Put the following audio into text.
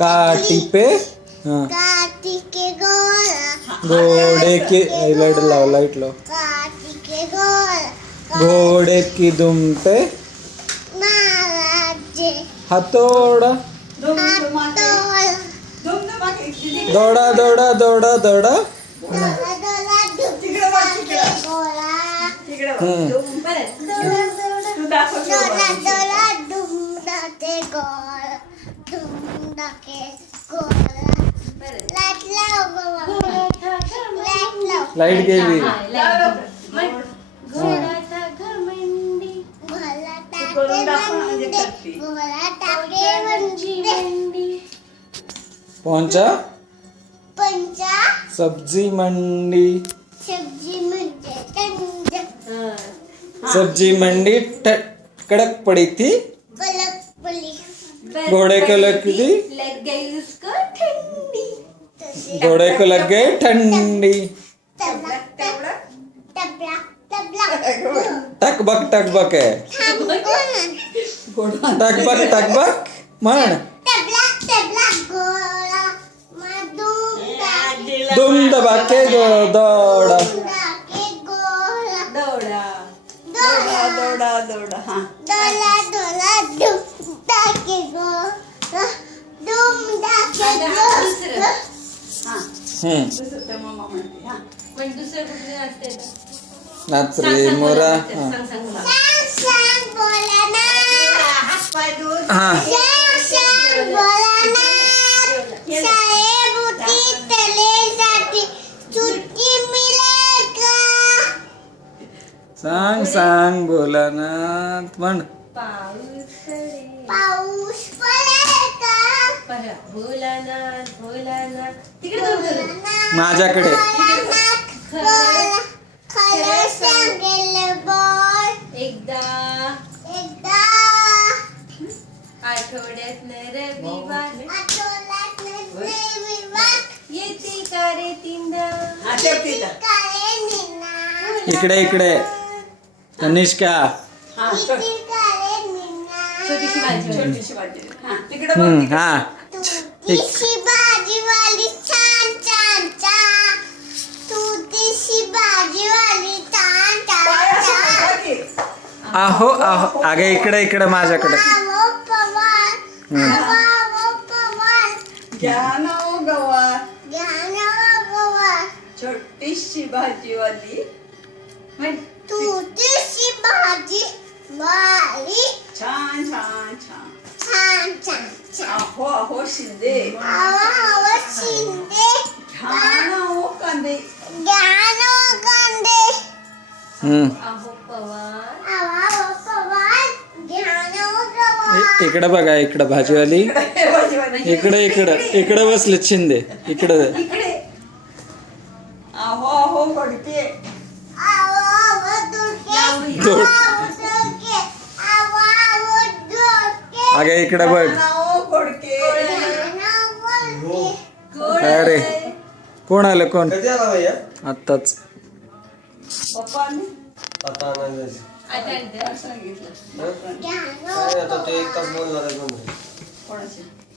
काठी पे हाँ काठी के घोड़ा घोड़े की लाइट लाओ लाइट लाओ काठी के घोड़ा घोड़े की दुम पे महाराज हथौड़ा हाथोड़ा दौड़ा दौड़ा दौड़ा दौड़ा डोला डोला डुबता के घोड़ा डोला डोला डुबता के घोड़ा डुबता के घोड़ा लाइट लाओ बाबा लाइट लाओ लाइट गेली घोड़ा टाके मंडी घोड़ा टाके मंडी पहुंचा पंचा सब्जी मंडी सब्जी म्हणजे टंज सब्जी मंडी कड़क पड़ी थी पलक पली घोड़े को लग गई लग गई उसको ठंडी घोड़े को लग गई ठंडी तबला तबला तबला तबला टक बक है टक बक म्हण तबला तबला घोड़ा मधुम दुम दबा के दौड़ा के घोड़ा दौड़ा डोला दौड़ा दौड़ा हाँ डोला डोला डुबता के घोड़ा डुबता के घोड़ा हाँ दुसरं त्या मम्मा म्हणते हाँ पण दुसरं कुठे असते ना? नाच रे मोरा सांग सांग मला. सांग सांग बोला ना हातपाय धुवून हाँ सांग सांग बोला ना साहेब उठी तलेसाठी सुट्टी मिळेल का सांग सांग बोला ना म्हण पाऊस पडे पाऊस पडेल का भोलानाथ भोलानाथ तिकडे जाऊन बोला. माझ्याकडे बोला खरं सांगेल बोल एकदा एकदा आठवड्यात रविवार आठवड्यात रविवार येते का रे तीनदा हा ठेव तिथं काळे निना इकडे इकडे तनिष्का हा किती काळे निना छोटीशी भाजी छोटीशी भाजी हा तिकडे बघ तिकडे. हा तुझी भाजीवाली छान छान छान तुझी भाजीवाली छान पाय छान असं छान पकड की. आहो आहो अगे इकडे इकडे माझ्याकडे आवो पवार आवो पवार घ्या ना ओ गवार ज्ञान पवार छोटीशी भाजीवाली म्हण. तुझी भाजी वाली छान छान छान छान छान छान अहो अहो शिंदे आवो आवो शिंदे घ्या ना ओ कांदे ज्ञान कांदे आहो पवार आवो पवार ज्ञान गवार इकडे बघा इकडे भाजीवाली इकडे भाजीवाली इकडे इकडे इकडे बसले शिंदे इकडे इकडे अहो अहो फडके आवो आवो दुर्गे दोड. आवो दुर्गे आवो आवो दुर्गे अगे इकडे बघ ना ओ फडके ज्ञान बोलते काय रे कोण आलं कोण कधी आला भैया आत्ताच पप्पाने आता आणायचं आता काय सांगितलं ज्ञान काय आता ते एक तास बोलणार आहे कोणाशी